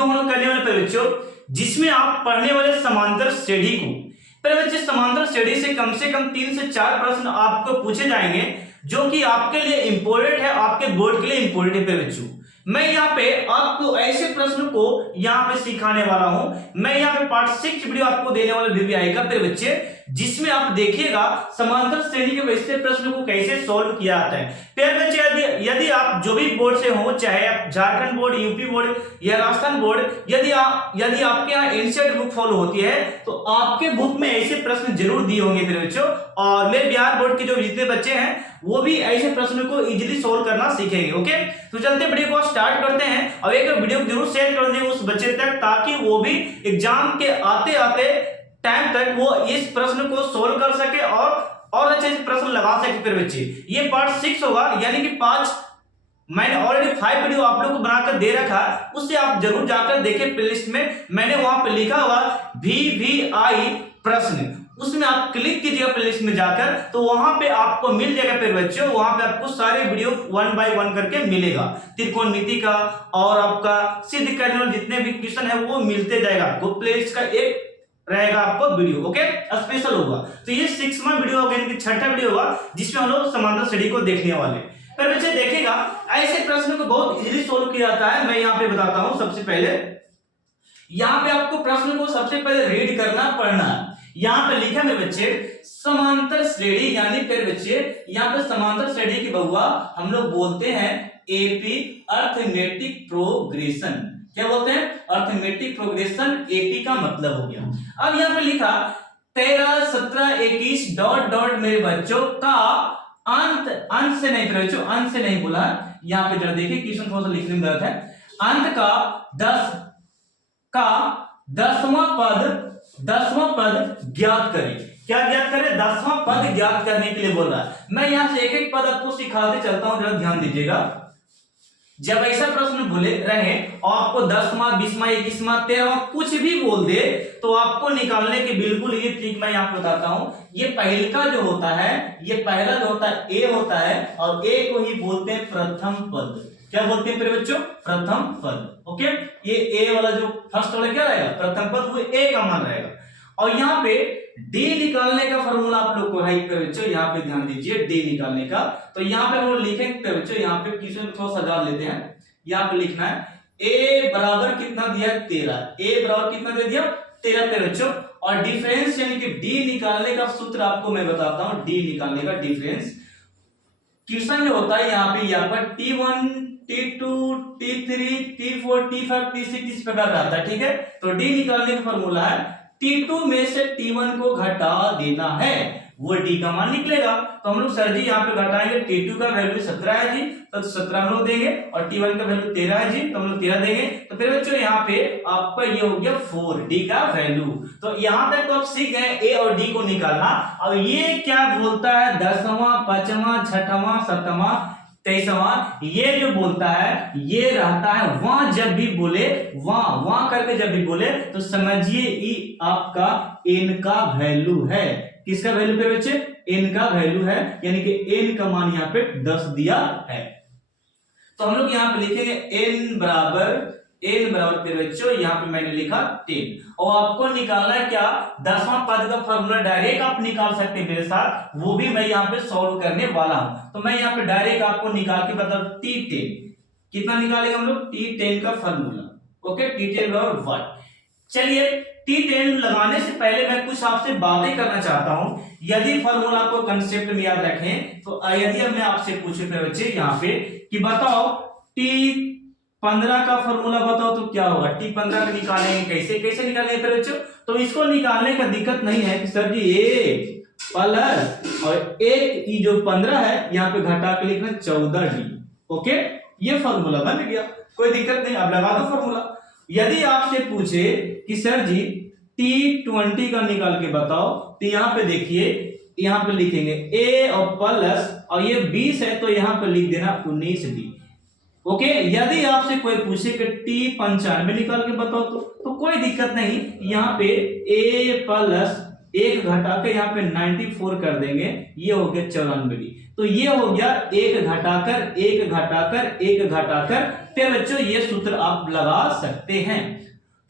Video हम लोग करने वाले प्यारे बच्चों, जिसमें आप पढ़ने वाले समांतर श्रेणी को, प्यारे बच्चे समांतर श्रेणी से कम 3 से 4 प्रश्न आपको पूछे जाएंगे जो कि आपके लिए इंपॉर्टेंट है, आपके बोर्ड के लिए इंपॉर्टेंट है प्यारे बच्चों। मैं यहाँ पे आपको ऐसे प्रश्न को यहाँ पे सिखाने वाला हूं। मैं यहाँ पे पार्ट 6 वीडियो आपको देने वाला वीडियो आएगा प्यारे बच्चे, जिसमें आप देखिएगा समांतर श्रेणी के वैसे प्रश्न को कैसे सॉल्व किया जाता है। प्यारे बच्चे यदि आप जो भी बोर्ड से हो, चाहे आप झारखंड बोर्ड, यूपी बोर्ड या राजस्थान बोर्ड, यदि आपके यहाँ एनसीईआरटी बुक फॉलो होती है तो आपके बुक में ऐसे प्रश्न जरूर दिए होंगे प्यारे बच्चों। और मेरे बिहार बोर्ड के जो जितने बच्चे हैं वो भी ऐसे प्रश्नों को इजीली सोल्व करना सीखेंगे। ओके, तो चलते वीडियो को स्टार्ट करते हैं। और एक वीडियो को जरूर शेयर कर दें उस बच्चे तक, ताकि वो भी एग्जाम के आते आते टाइम तक वो इस प्रश्न को सोल्व कर सके और अच्छे से प्रश्न लगा सके प्यारे बच्चे। ये पार्ट 6 होगा, यानी कि 5 मैंने ऑलरेडी 5 वीडियो आप लोग को बनाकर दे रखा है, उससे आप जरूर जाकर देखें। प्लेलिस्ट में मैंने वहां पे लिखा हुआ VVI प्रश्न, उसमें आप क्लिक कीजिएगा प्लेलिस्ट में जाकर, तो वहां पे आपको मिल जाएगा प्यारे बच्चों। वहां पे आपको सारे वीडियो 1 बाय 1 करके मिलेगा। त्रिकोणमिति का और आपका सिद्ध करने वाले जितने भी क्वेश्चन है वो मिलते जाएगा आपको। प्लेलिस्ट का एक रहेगा आपको वीडियो, ओके, स्पेशल होगा। तो ये 6वां वीडियो होगा, यानी कि 6ठा वीडियो होगा, जिसमें हम लोग समांतर श्रेणी को देखने वाले। पर बच्चे देखिएगा, ऐसे प्रश्न को बहुत इजीली सोल्व किया जाता है। मैं यहाँ पे बताता हूं। सबसे पहले यहाँ पे आपको प्रश्न को सबसे पहले रीड करना पढ़ना है। यहाँ पे लिखा है बच्चे समांतर श्रेणी, यानी फिर बच्चे यहाँ पे समांतर श्रेणी की बहुआ हम लोग बोलते हैं एपी, अर्थमेटिक प्रोग्रेशन। क्या बोलते हैं? Arithmetic progression. एपी का मतलब हो गया। अब यहाँ पे लिखा 13, 17, 21 डॉट डॉट मेरे बच्चों का अंत से नहीं बच्चों, अंत से नहीं बोला। यहाँ पे जरा देखिए, क्वेश्चन थोड़ा सा लिखने में गलत है। अंत का 10वां पद ज्ञात करें। क्या ज्ञात करें? 10वां पद ज्ञात करने के लिए बोल रहा है। मैं यहां से एक एक पद आपको सिखाते चलता हूं, जरा ध्यान दीजिएगा। जब ऐसा प्रश्न बोले रहे और आपको 10वां, 20वां, 21वां, 13वां कुछ भी बोल दे, तो आपको निकालने के बिल्कुल ये ट्रिक मैं आपको बताता हूं। ये पहल का जो होता है, ये पहला जो होता है ए होता है, और ए को ही बोलते हैं प्रथम पद। क्या बोलते हैं मेरे बच्चों? प्रथम पद। ओके, ये ए वाला जो फर्स्ट वाला क्या रहेगा? प्रथम पद, वो ए का मान रहेगा। और यहाँ पे डी निकालने का फॉर्मूला आप लोग को है बच्चों, यहाँ पे ध्यान दीजिए डी निकालने का। तो यहाँ पे हम लोग लिखेंगे बच्चों, यहाँ पे क्वेश्चन थोड़ा सजा लेते हैं। यहाँ पे लिखना है ए बराबर कितना दिया? 13। ए बराबर कितना दे दिया? 13 पे बच्चों। और डिफरेंस यानी कि डी निकालने का सूत्र आपको मैं बताता हूँ। डी निकालने का डिफरेंस क्वेश्चन जो होता है यहाँ पे, यहाँ पर T1, T2, T3, T4, T5, T6 इस प्रकार रहता है। ठीक है, तो डी निकालने का फॉर्मूला है T2 में से T1 को घटा देना है, वो डी का मान निकलेगा। तो हम लोग सर जी यहाँ पे घटाएंगे। T2 का वैल्यू 17 है जी, तो 17 हम लोग देंगे, और T1 का वैल्यू 13 है जी, तो हम लोग 13 देंगे। तो फिर बच्चों यहाँ पे आपका ये हो गया 4 डी का वैल्यू। तो यहाँ तक तो आप सीख गए ए और डी को निकालना। अब ये क्या बोलता है? 10वां, 5वां, 6वां, 7वां, 23वां, ये जो बोलता है ये रहता है वहां। जब भी बोले वहां करके जब भी बोले तो समझिए ये आपका एन का वैल्यू है। किसका वैल्यू पे बच्चे? एन का वैल्यू है, यानी कि एन का मान यहाँ पे 10 दिया है। तो हम लोग यहाँ पे लिखेंगे एन बराबर पे बच्चों, यहाँ पे मैंने लिखा 10। और आपको निकालना है क्या? 10वां पद का फॉर्मूला डायरेक्ट आप निकाल सकते हैं मेरे साथ, वो भी मैं यहाँ पे सॉल्व करने वाला हूं। तो मैं यहाँ पे डायरेक्ट आपको निकाल के बता दूं T10 कितना निकालेंगे हम लोग? T10 का फॉर्मूला। ओके, T10 बराबर 1। चलिए, T10 लगाने से पहले मैं कुछ आपसे बातें करना चाहता हूं। यदि फॉर्मूला आपको कंसेप्ट में याद रखें, तो यदि मैं आपसे पूछे बच्चे यहाँ पे कि बताओ T15 का फॉर्मूला बताओ, तो क्या होगा? T15 का निकालेंगे कैसे निकालेंगे बच्चों? तो इसको निकालने का दिक्कत नहीं है कि सर जी ए प्लस और एक ई जो 15 है यहाँ पे घटा के लिखना 14D। ओके, ये फॉर्मूला बन गया, कोई दिक्कत नहीं। अब लगा दो फॉर्मूला। यदि आपसे पूछे कि सर जी T20 का निकाल के बताओ, तो यहाँ पे देखिए, यहाँ पे लिखेंगे ए और प्लस, और ये 20 है तो यहाँ पे लिख देना 19D। ओके, यदि आपसे कोई पूछे कि T95 निकाल के बताओ, तो कोई दिक्कत नहीं। यहाँ पे ए प्लस एक घटा के यहाँ पे 94 कर देंगे, ये हो गया 94D। तो ये हो गया एक घटाकर फिर बच्चों ये सूत्र आप लगा सकते हैं।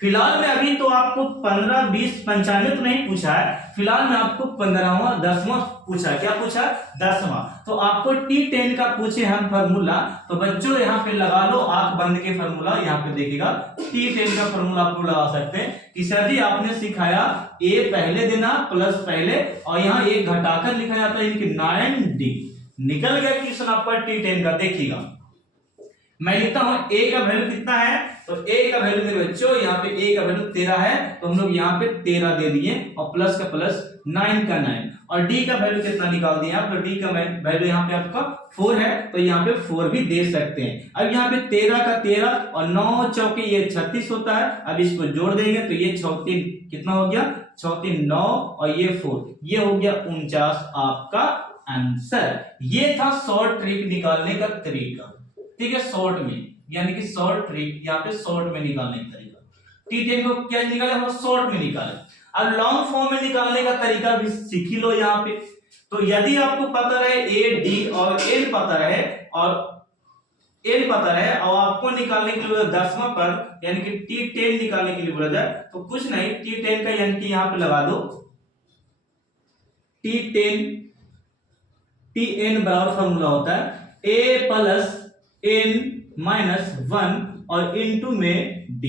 फिलहाल में अभी तो आपको 15, 20, 95 तो नहीं पूछा है, फिलहाल में आपको 15वां 10वां पूछा। क्या पूछा? 10वां। तो आपको T10 का पूछे हम फार्मूला, तो बच्चों यहाँ पे लगा लो आंख बंद के फार्मूला। यहाँ पे देखिएगा T10 का फार्मूला आप लोग लगा सकते हैं कि सर जी आपने सिखाया A पहले देना प्लस पहले और यहाँ A घटाकर लिखा जाता है, इनकी 9D निकल गया क्वेश्चन आपका T10 का। देखिएगा मैं लिखता हूं A का वैल्यू कितना है, तो A का वैल्यू मेरे बच्चों यहाँ पे A का वैल्यू 13 है, तो हम लोग यहाँ पे 13 दे दिए और प्लस का प्लस 9 का 9 और D का वैल्यू कितना निकाल दिए आप, तो D का वैल्यू यहाँ पे आपका 4 है, तो यहाँ पे 4 भी दे सकते हैं। अब यहाँ पे 13 का 13 और 9 चौके ये 36 होता है। अब इसको जोड़ देंगे तो ये 34 कितना हो गया, 34 9 और ये 4, ये हो गया 49 आपका आंसर। ये था शॉर्ट ट्रिक निकालने का तरीका, ठीक है, शॉर्ट में, यानी कि शॉर्ट ट्रिक यहाँ पे शॉर्ट में निकालने का तरीका। T10 को क्या निकाले हम शॉर्ट में निकाले। अब लॉन्ग फॉर्म में निकालने का तरीका भी सीख ही लो यहाँ पे। तो यदि आपको पता रहे A, D और L पता रहे और आपको निकालने के लिए 10वां पद यानी कि T10 निकालने के लिए बोला जाए, तो कुछ नहीं, T10 का यानी कि यहाँ पे लगा दो T10, Tn बराबर फॉर्मूला होता है A प्लस n माइनस 1 और इनटू में d,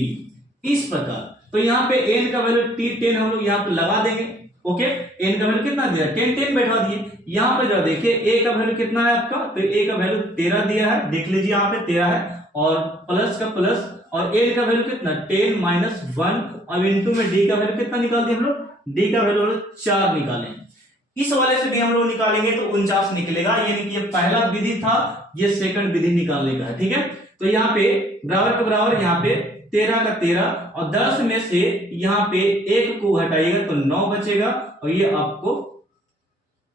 इस प्रकार। तो यहाँ पे n का वैल्यू T10 हम लोग यहाँ पे लगा देंगे। ओके, n का वैल्यू कितना दिया, 10 10 बैठा दिए। यहाँ पे जरा देखिए a का वैल्यू कितना है आपका, तो a का वैल्यू 13 दिया है, देख लीजिए यहाँ पे 13 है और प्लस का प्लस और n का वैल्यू कितना 10 माइनस 1 और इनटू में d का वैल्यू कितना निकाल दिए हम लोग, d का वैल्यू 4 निकालें। इस वाले से भी हम लोग निकालेंगे तो 49 निकलेगा, यानी कि ये पहला विधि था, ये सेकंड विधि निकालने का है, ठीक है। तो यहाँ पे बराबर का बराबर, यहाँ पे 13 का 13 और 10 में से यहाँ पे 1 को घटाइएगा तो 9 बचेगा और ये आपको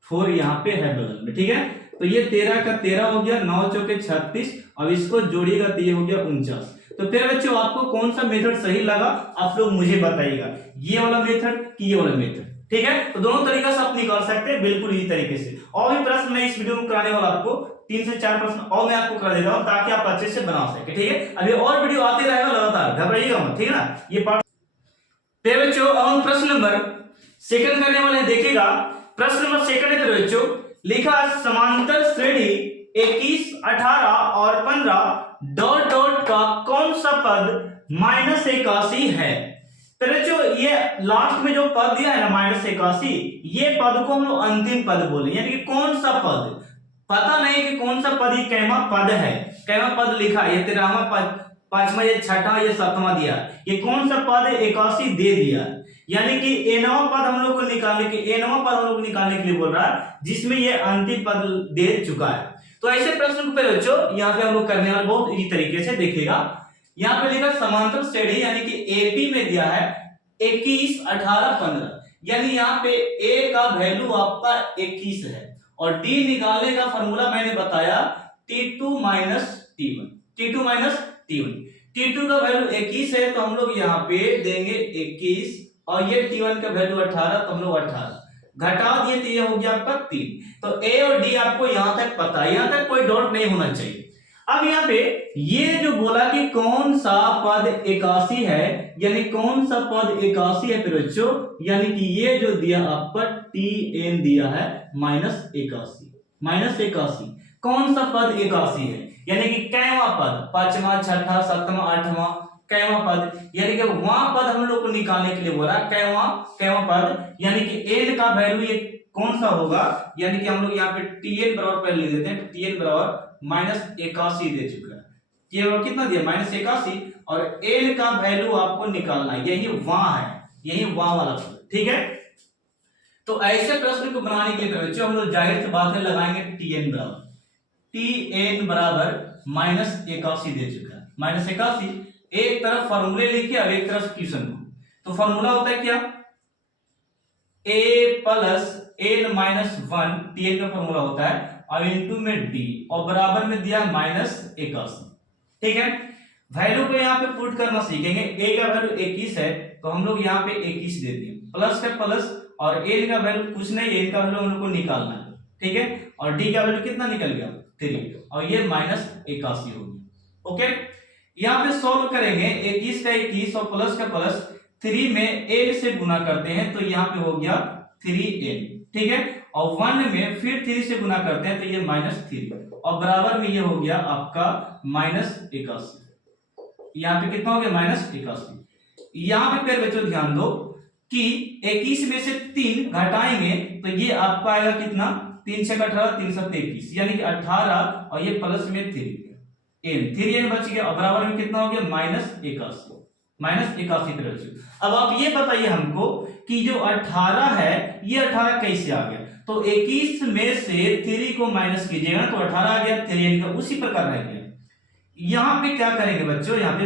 4 यहाँ पे है बगल में, ठीक है। तो ये 13 का 13 हो गया, 9 चौके 36, अब इसको जोड़िएगा तो ये हो गया 49। तो फिर बच्चों आपको कौन सा मेथड सही लगा आप लोग मुझे बताइएगा, ये वाला मेथड कि ये वाला मेथड, ठीक है। तो दोनों तरीका से आप निकाल सकते हैं बिल्कुल इसी तरीके से। और भी प्रश्न मैं इस वीडियो में कराने वाला आपको 3 से 4 प्रश्न और मैं आपको करा देता हूं ताकि आप अच्छे से बना सके, ठीक है। अभी और वीडियो आते रहेगा लगातार, घबराइएगा मत, ठीक है ना। ये पार्ट पे बच्चों हम प्रश्न नंबर सेकंड करने वाले हैं, देखिएगा प्रश्न नंबर सेकंड है तो बच्चों लिखा समांतर श्रेणी 21, 18 और 15 डॉट डॉट का कौन सा पद -81 है। तो बच्चों ये लास्ट में जो पद दिया है ना -81, ये पद को हम लोग अंतिम पद बोले, यानी कि कौन सा पद पता नहीं कि कौन सा पद, ये कैमा पद है, कैमा पद लिखा है, ये 13वां पद, 5वां, ये 6वां, ये 7वां दिया, ये कौन सा पद 81 दे दिया, यानी कि nवां पद हम लोग को निकालने के, nवां पद हम लोग निकालने के लिए बोल रहा है जिसमें ये अंतिम पद दे चुका है। तो ऐसे प्रश्न को बच्चों यहाँ पे हम लोग करने वाले बहुत इसी तरीके से, देखिएगा यहाँ पे लिखा समांतर श्रेणी यानी कि एपी में दिया है 21, 18, 15, यानी यहाँ पे ए का वैल्यू आपका 21 है और डी निकालने का फॉर्मूला मैंने बताया T2 minus T1, T2 minus T1। T2 का वैल्यू 21 है तो हम लोग यहाँ पे देंगे 21 और ये T1 का वैल्यू 18 तो हम लोग 18 घटा दिए तो ये हो गया आपका 3। तो ए और डी आपको यहां तक पता है, यहां तक कोई डाउट नहीं होना चाहिए। अब यहाँ पे ये जो बोला कि कौन सा पद 81 है, यानी कौन सा पद 81 है बच्चों, यानी कि ये जो दिया आपका Tn दिया है -81, कौन सा पद 81 है, यानी कि कैवा पद, 5वां, 6वां, 7वां, 8वां कैवा पद, यानी कि वहां पद हम लोग को निकालने के लिए बोला कैवा पद, यानी कि n का वैल्यू ये कौन सा होगा, यानी कि हम लोग यहाँ पे Tn बराबर पहले लिख देते हैं, Tn बराबर -81 दे चुका है, ये कितना दिया -81 और n का वैल्यू आपको निकालना है, यही वहां है, यही वहां वाला पद, ठीक है। तो ऐसे प्रश्न को बनाने के लिए बच्चों हम लोग जाहिर सी बात है लगाएंगे Tn बराबर -81 दे चुका है, -81, एक तरफ फॉर्मूले लिखिए और एक तरफ क्वेश्चन को। तो फॉर्मूला होता है क्या, a plus n minus 1, Tn का फॉर्मूला होता है और इनटू में d और बराबर में दिया -81, ठीक है। वैल्यू को यहाँ पे पुट करना सीखेंगे, a का वैल्यू 21 है तो हम लोग यहाँ पे 21 दे दिए, प्लस का प्लस और n का वैल्यू कुछ नहीं, n का वैल्यू हम लोग को निकालना है, ठीक है। और d का वैल्यू कितना निकल गया 3 और ये -81 हो गया, ओके। यहाँ पे सॉल्व करेंगे 21 का 21 और प्लस का प्लस 3 में n से गुना करते हैं तो यहाँ पे हो गया 3n, ठीक है। और 1 में फिर 3 से गुना करते हैं तो ये -3 और बराबर में ये हो गया आपका -81। यहाँ पे कितना हो गया -81। यहाँ पे फिर बच्चों ध्यान दो कि 21 में से 3 घटाएंगे तो ये आपका आएगा कितना, 3 6 18 323 यानी कि 18 और ये प्लस में 3n बच गया और बराबर में कितना हो गया -81 पे बच्चों। अब आप ये बताइए हमको कि जो 18 है ये 18 कैसे आ गया, तो 21 में से 3 को माइनस कीजिएगा तो 18 आ गया, 3n का उसी प्रकार रह गया। यहाँ पे क्या करेंगे बच्चों, यहाँ पे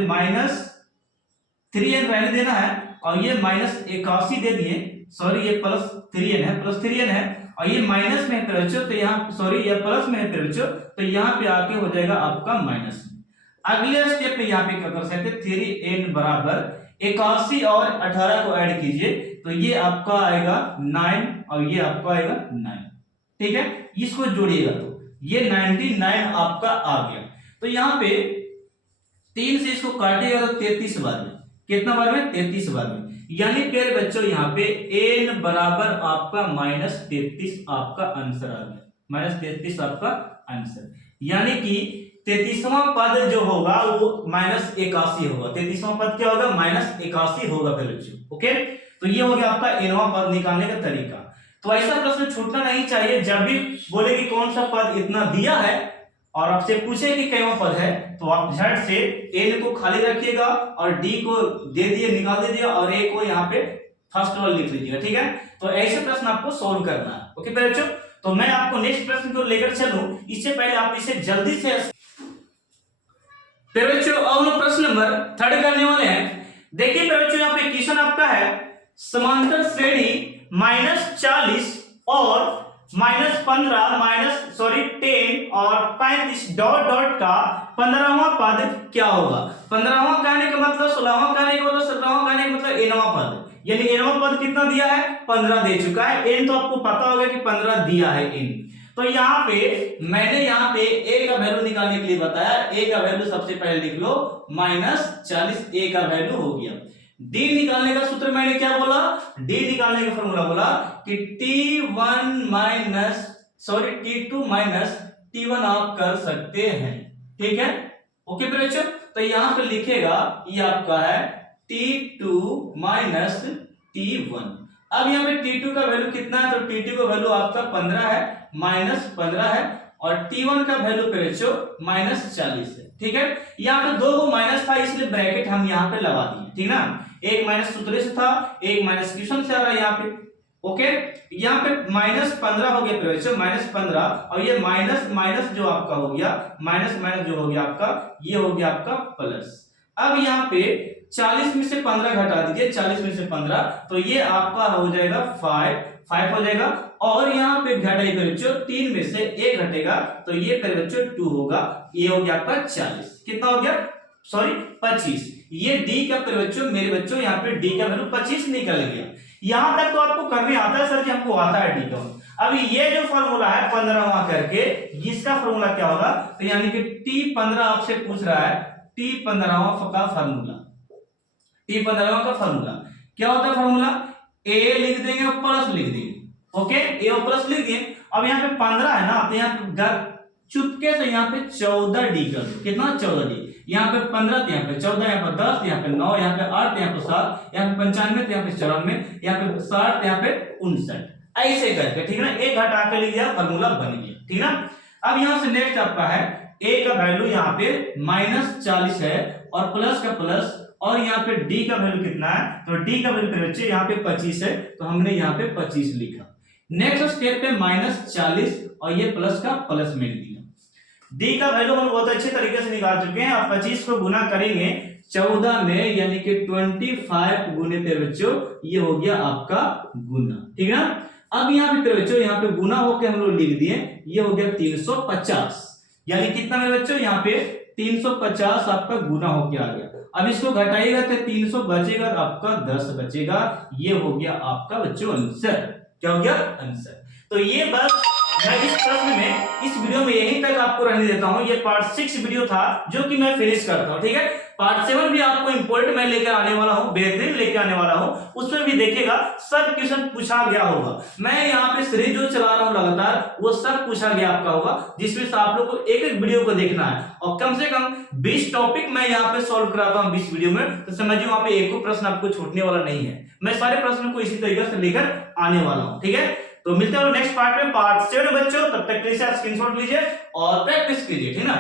-3n रहने देना है और ये -81 दे दिए, सॉरी ये +3n है और ये माइनस में है बच्चों तो यहाँ सॉरी ये प्लस में है बच्चों तो यहाँ पे आके हो जाएगा आपका माइनस में। अगले स्टेप पे यहाँ पे क्या कर सकते, 3n बराबर 81 और 18 को ऐड कीजिए तो ये आपका आएगा 9 और ये आपका आएगा 9, ठीक है। इसको जोड़िएगा तो ये 99 आपका आ गया। तो यहाँ पे 3 से इसको काटिएगा तो 33 बार में, कितना बार में 33 बार में, यानी प्यारे बच्चों यहाँ पे n बराबर आपका -33 आपका आंसर आ गया, -33 आपका आंसर। यानी कि 33वां पद जो होगा वो -81 होगा, 33वां पद क्या होगा -81 होगा प्यारे बच्चों, ओके। तो ये हो गया आपका nवां पद निकालने का तरीका। तो ऐसा प्रश्न छूटना नहीं चाहिए, जब भी बोले कि कौन सा पद इतना दिया है और आपसे पूछे कि कैवा पद है तो आप झट से n को खाली रखिएगा और d को दे दिए निकाल दीजिए और a को यहाँ पे फर्स्ट वाला लिख लीजिएगा, ठीक है। तो ऐसे प्रश्न आपको सॉल्व करना है, ओके बच्चों। तो मैं आपको नेक्स्ट प्रश्न को लेकर चलूं, इससे पहले आप इसे जल्दी से बच्चों अब लोग प्रश्न नंबर 3 करने वाले हैं। देखिए बच्चों यहाँ पे क्वेश्चन आपका है समांतर श्रेणी -40 और -10 और 35 डॉट डॉट का 15वां पद क्या होगा। 15वां कहने का मतलब 16वां कहने का मतलब 17वां कहने का मतलब nवां पद, यानी nवां पद कितना दिया है 15 दे चुका है, n तो आपको पता होगा कि 15 दिया है n। तो यहाँ पे मैंने यहाँ पे a का वैल्यू निकालने के लिए बताया, a का वैल्यू सबसे पहले लिख लो -40 a का वैल्यू हो गया। d निकालने का सूत्र मैंने क्या बोला, d निकालने का फॉर्मूला बोला कि T2 माइनस T1 आप कर सकते हैं, ठीक है, ओके बच्चों। तो यहाँ पे लिखेगा ये आपका है T2 माइनस T1। अब यहाँ पे T2 का वैल्यू कितना है, तो T2 का वैल्यू आपका 15 है, -15 है और T1 का वैल्यू पे बच्चों -40 है, ठीक है। यहाँ पे दो माइनस था इसलिए ब्रैकेट हम यहाँ पे लगा दिए, ठीक ना। एक माइनस सूत्र से था, एक माइनस क्वेश्चन से आ रहा है यहाँ पे, ओके। यहाँ पे -15 हो गया बच्चों, -15 और ये माइनस जो आपका हो गया माइनस जो हो गया आपका ये हो गया आपका प्लस। अब यहाँ पे 40 में से 15 घटा दीजिए, 40 में से 15 तो ये आपका हो जाएगा 5 हो जाएगा और यहाँ पे घटाइए बच्चों 3 में से 1 घटेगा तो ये बच्चों 2 होगा, ये हो गया आपका 40, कितना हो गया सॉरी 25। ये डी का बच्चों मेरे बच्चों यहाँ पे डी का वैल्यू 25 निकल गया। यहां तक तो आपको करने आता है सर जी, हमको आता है डी का। अभी ये जो फॉर्मूला है 15वां करके इसका फॉर्मूला क्या होगा, तो यानी कि T15 आपसे पूछ रहा है T15वां का फॉर्मूला, T15वां का फॉर्मूला क्या होता है, फॉर्मूला a लिख देंगे और प्लस लिख देंगे, ओके, a और प्लस लिख दिए। अब यहाँ पे 15 है ना, तो यहाँ पे चुपके से यहाँ पे 14d कर दो, कितना 14d, यहाँ पे 15 तो यहाँ पे 14, यहाँ पे 10, यहाँ पे 9, यहाँ पे 8, यहाँ पे 7, यहाँ पे 95, यहाँ पे 94, यहाँ पे 60, यहाँ पे 59, ऐसे करके, ठीक है ना। एक घटा के लिख दिया, फॉर्मूला बन गया, ठीक ना। अब यहाँ से नेक्स्ट आपका है a का वैल्यू यहाँ पे -40 है और प्लस का प्लस और यहाँ पे d का वैल्यू कितना है, तो d का वैल्यू बच्चे यहाँ पे 25 है तो हमने यहाँ पे 25 लिखा। नेक्स्ट स्टेप पे -40 और ये प्लस का प्लस में दिया। d का वैल्यू हम बहुत अच्छे तरीके से निकाल चुके हैं। अब 25 को गुना करेंगे 14 में यानी कि 25 गुने पे बच्चों ये हो गया आपका गुना, ठीक है ना। अब यहाँ पे बच्चों यहाँ पे गुना होके हम लोग लिख दिए, ये हो गया 350, यानी कितना मेरे बच्चों यहाँ पे 350 आपका गुना होके आ गया। अब इसको घटाइएगा तो 300 बचेगा तो आपका 10 बचेगा, ये हो गया आपका बच्चों आंसर, क्या हो गया आंसर। तो ये बस मैं इस प्रश्न में इस वीडियो में यहीं तक आपको रहने देता हूं। ये पार्ट 6 वीडियो था जो कि मैं फिनिश करता हूं, ठीक है। पार्ट 7 भी आपको इंपॉर्टेंट मैं लेकर आने वाला हूं, बेहतरीन लेकर आने वाला हूं। उसमें भी देखिएगा सब क्वेश्चन पूछा गया होगा। मैं यहाँ पे सीरीज जो चला रहा हूँ लगातार, वो सब पूछा गया आपका होगा, जिसमें से आप लोग को एक एक वीडियो को देखना है और कम से कम 20 टॉपिक मैं यहाँ पे सॉल्व कराता हूँ 20 वीडियो में। तो समझिए वहां पे एक प्रश्न आपको छूटने वाला नहीं है। मैं सारे प्रश्नों को इसी तरीके से लेकर आने वाला हूँ, ठीक है। तो मिलते हैं नेक्स्ट पार्ट में, पार्ट 7 बच्चों। तब तक के लिए स्क्रीनशॉट लीजिए और प्रैक्टिस कीजिए, ठीक है ना।